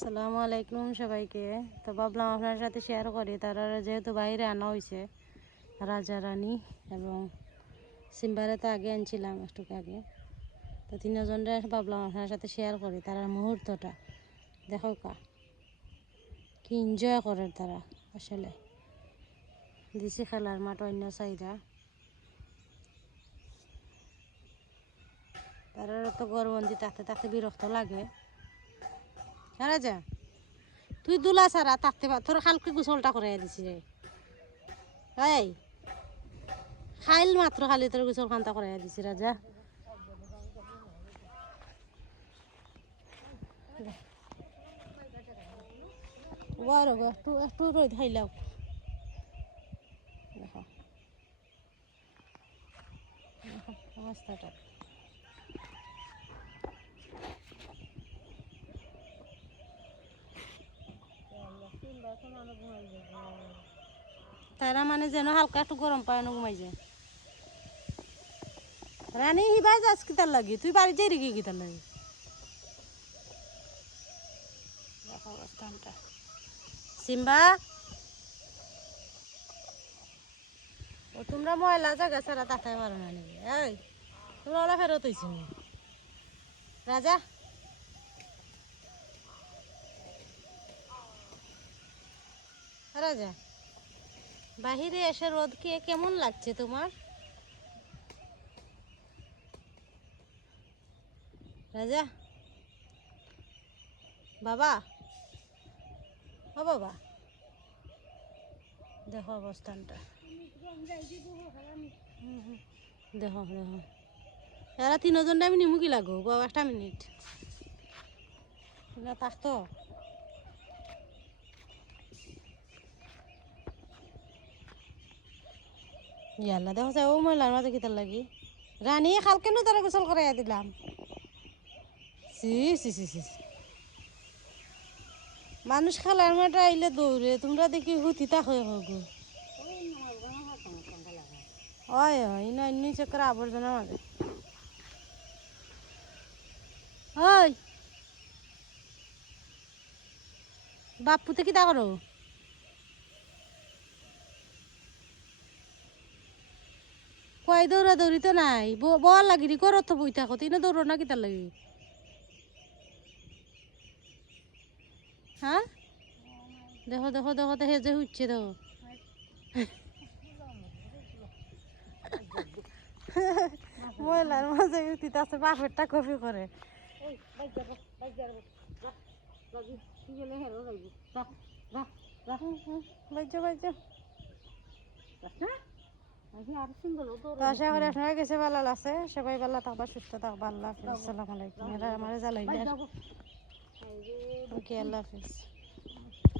আসসালামু আলাইকুম সবাইকে। তো ভাবলাম আপনার সাথে শেয়ার করি। তারা যেহেতু বাইরে আনা হয়েছে রাজা, রানী এবং সিম্বারে তো আগে আনছিলাম একটু আগে। তো তিনজনরে ভাবলাম আপনার সাথে শেয়ার করি তারা মুহূর্তটা। দেখো কা, কি এনজয় করে তারা আসলে। দিছি খেলার মাঠ অন্য সাইডা তারা তো গরবন্দি তাতে তাতে বিরক্ত লাগে। হ্যাঁ রাজা তুই দুলা সারা থাকতে পার তোর খালকে গোসলটা করে দিছি রে। এই, খাইল মাত্র খালি তোর গোসল খান্তা করে দিছি রাজা। ওয়ার একটু একটু রই খাইলাও। দেখো অবস্থাটা। তারা মানে যেন হালকা একটু গরম পায় না ঘুমাই যায়। রানী হিবাই যাস কি তার লাগি? তুই বাড়ি যাই রেখে কি তার লাগি? অবস্থানটা। সিম্বা? ও তোমরা ময়লা জায়গা ছাড়া তাকাই পারো না নাকি? এই তোমরা ওলা ফেরত হয়েছি রাজা? রাজা, বাহিরে এসে রোদ কে কেমন লাগছে তোমার? রাজা, বাবা, ও বাবা, দেখো অবস্থানটা। দেখো দেখো। এরা তিনজনটা আমি নিমুকি লাগো বাবা একটা মিনিট থাকতো ইয়াল্লা, দেখো ও মহিলার মাঝে কিতার লাগি? রানী, খালকে নো তারা গোসল করাইয়া দিলাম। সি সি সি সি। মানুষ খেলার মাঠে আইলে দৌড়ে, তোমরা দেখি হুতি তা হয়ে হোক হয় হয় ইনো চক্কর আবর্জনা মাঝে ওই। বাপুতে কি তা করো? কয় দৌড়া দৌড়ি তো নাই বল লাগি নি করত বই থাকো তিনে দৌড়ো না কিতার লাগি হ্যাঁ দেখো দেখো দেখো দেখে যে হচ্ছে দেখো মহিলার মাঝে উঠিতে আছে বাপেরটা কপি করে বাইজো বাইজো তো আশা করি আপনারা গেছে ভালো আছে সবাই ভালো থাকবা সুস্থ থাকবা আল্লাহ হাফিজ। আসসালামু আলাইকুম। এরা আমার জ্বালাই ওকে আল্লাহ হাফিজ।